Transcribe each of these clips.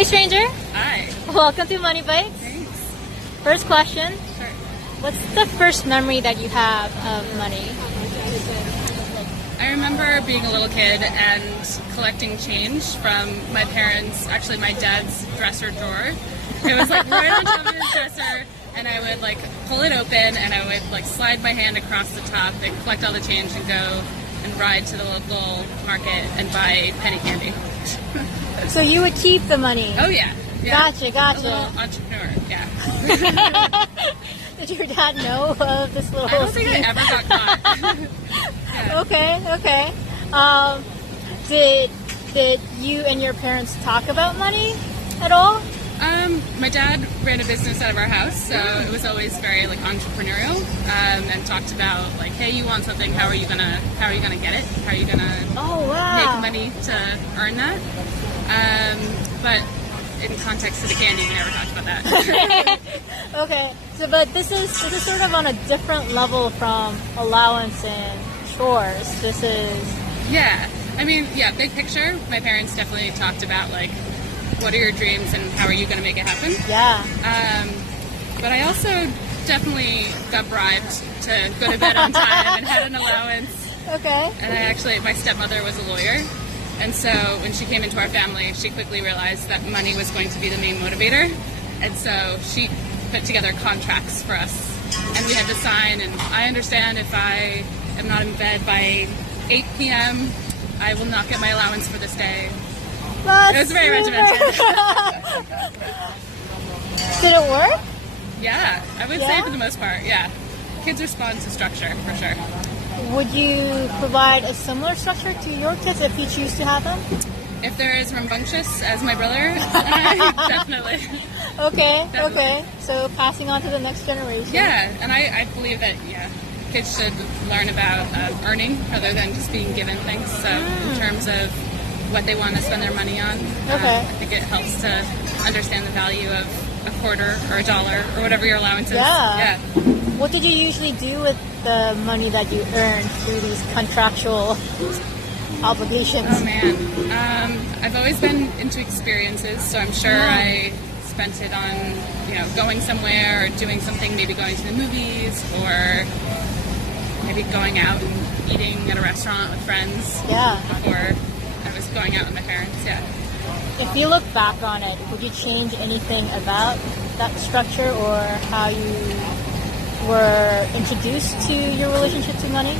Hey stranger, Hi. welcome to MoneyBites. Thanks. First question, Sure. what's the first memory that you have of money? I remember being a little kid and collecting change from my parents, actually my dad's dresser drawer. It was like right on top of his dresser, and I would like pull it open and I would like slide my hand across the top and collect all the change and go and ride to the local market and buy penny candy. So you would keep the money? Oh yeah. Gotcha. A little entrepreneur, yeah. Did your dad know of this little I don't think I scheme? ever got caught. Yeah. Okay. Did you and your parents talk about money at all? My dad ran a business out of our house, so it was always very like entrepreneurial, and talked about like, hey, you want something? How are you gonna get it? How are you gonna Oh wow. make money to earn that? But in context to the candy, we never talked about that. Okay, so but this is sort of on a different level from allowance and chores. This is Yeah, I mean, yeah, big picture. My parents definitely talked about like, what are your dreams and how are you going to make it happen? yeah. But I also definitely got bribed to go to bed on time and had an allowance. Okay. And my stepmother was a lawyer. And so when she came into our family, she quickly realized that money was going to be the main motivator. And so she put together contracts for us. And we had to sign, and I understand if I am not in bed by 8 p.m., I will not get my allowance for this day. That's It was very regimented. Did it work? Yeah, I would say for the most part, yeah. Kids respond to structure, for sure. Would you provide a similar structure to your kids if you choose to have them? If they're as rambunctious as my brother, definitely. Okay. Definitely. So passing on to the next generation. Yeah, and I believe that, kids should learn about earning rather than just being given things. So in terms of what they want to spend their money on, Okay. I think it helps to understand the value of a quarter or a dollar or whatever your allowance is. Yeah. What did you usually do with the money that you earned through these contractual obligations? Oh man, I've always been into experiences, so I'm sure I spent it on, going somewhere or doing something, maybe going to the movies or maybe going out and eating at a restaurant with friends. Yeah. Before I was going out with my parents, yeah. If you look back on it, would you change anything about that structure or how you were introduced to your relationship to money?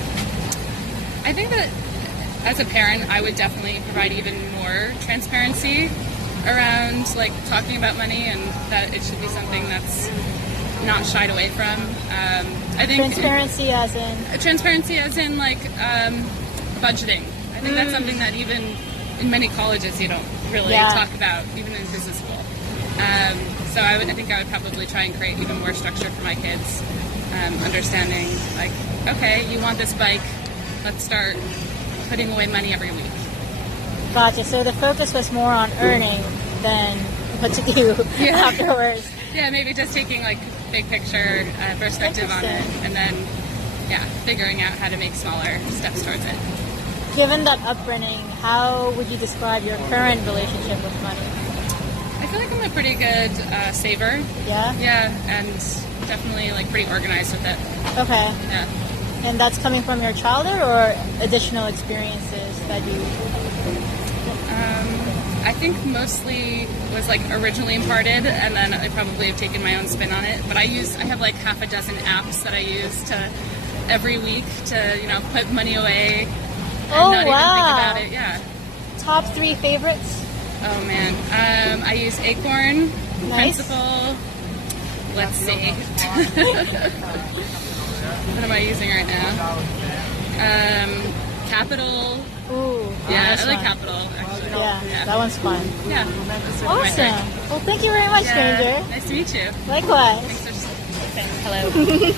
I think that as a parent, I would definitely provide even more transparency around like talking about money, and that it should be something that's not shied away from. I think Transparency as in like budgeting. I think that's something that even in many colleges you don't really talk about, even in business school. So I think I would probably try and create even more structure for my kids, understanding like, okay, you want this bike, let's start putting away money every week. Gotcha. So the focus was more on earning than what to do afterwards. Yeah, maybe just taking like big picture perspective on it, and then figuring out how to make smaller steps towards it. Given that upbringing, how would you describe your current relationship with money? I feel like I'm a pretty good saver. Yeah? Yeah, and definitely like pretty organized with it. Okay. Yeah. And that's coming from your childhood or additional experiences that you... I think mostly was like originally imparted, and then I probably have taken my own spin on it. But I have like half a dozen apps that I use to every week to put money away and not even think about it. Yeah. Top 3 favorites? Oh man, I use Acorn, Nice. Principal. Let's see. What am I using right now? Capital. Ooh. Yeah, nice I like one. Capital actually. Yeah, that one's fun. Yeah. That's sort of my thing. Awesome. Well, thank you very much, stranger. Nice to meet you. Likewise. Thanks for hello.